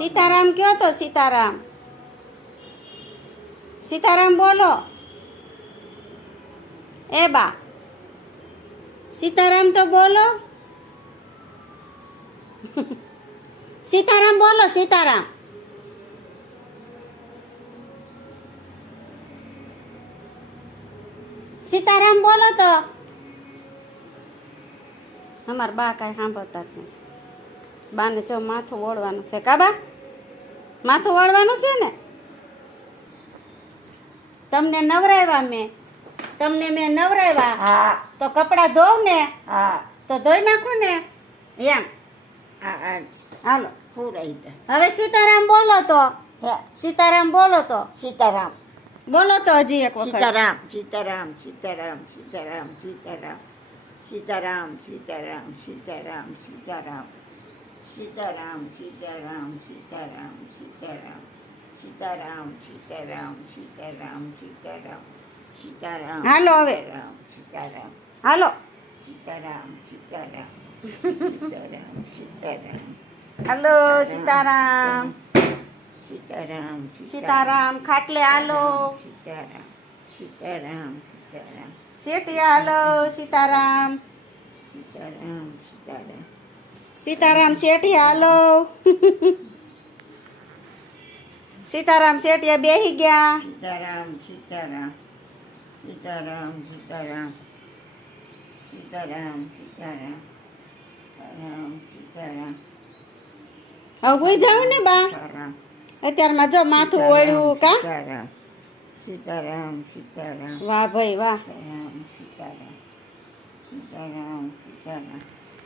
સીતારામ કયો તો સીતારામ. સીતારામ બોલો. એ બા સીતારામ તો બોલો. સીતારામ બોલો સીતારામ. સીતારામ બોલો તો. અમારા બા કાંઈ સાંભળતા જ નથી. બાને જો માથું ઓળવાનું છે કાબા, માથું ઓળવાનું છે ને. તમને નવરાવ્યા મેં નવરાવ્યા તો કપડાં ધોવ ને તો ધોઈ નાખું ને એમ. હાલો હવે સીતારામ બોલો તો. સીતારામ બોલો તો. સીતારામ બોલો તો હજી એક વખત. સીતારામ સીતારામ સીતારામ સીતારામ સીતારામ સીતારામ સીતારામ સીતારામ સીતારામ સીતારામ સીતારામ સીતારામ સીતારામ સીતારામ સીતારામ સીતારામ સીતારામ સીતારામ. હાલો હવે. સીતારામ હાલો. સીતારામ સીતારામ સીતારામ સીતારામ. હાલો સીતારામ. સીતારામ સીતારામ ખાટલે હાલો. સીતારામ સીતારામ સીતારામ શેઠિયા હાલો. સીતારામ. સીતારામ સીતારામ સીતારામ શેઠિયા હાલો. સીતારામ શેઠિયા બેહી ગયા. સીતારામ સીતારામ સીતારામ સીતારામ સીતારામ સીતારામ સીતારામ. હવે હોઈ જાવ ને બા. સીતારામ અત્યારમાં જો માથું ઓળ્યું કા. સીતારામ સીતારામ સીતારામ વાહ ભાઈ વાહ. સીતારામ સીતારામ સીતારામ.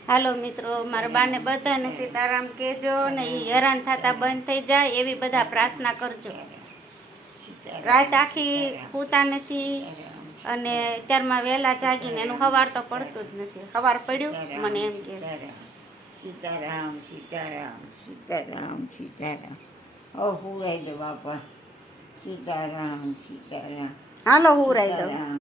હાલો મિત્રો, મારા બાને બધાને સીતારામ કહેજો ને એ હેરાન થતા બંધ થઈ જાય એવી બધા પ્રાર્થના કરજો. રાત આખી સૂતા નથી અને અત્યારમાં વહેલા જાગીને એનું સવાર તો પડતું જ નથી. સવાર પડ્યું મને એમ કે સીતારામ સીતારામ સીતારામ સીતારામ. ઓ હુરાઈ દે બાપા. સીતારામ સીતારામ હાલો હુરાઈ દઉં. સીતારામ.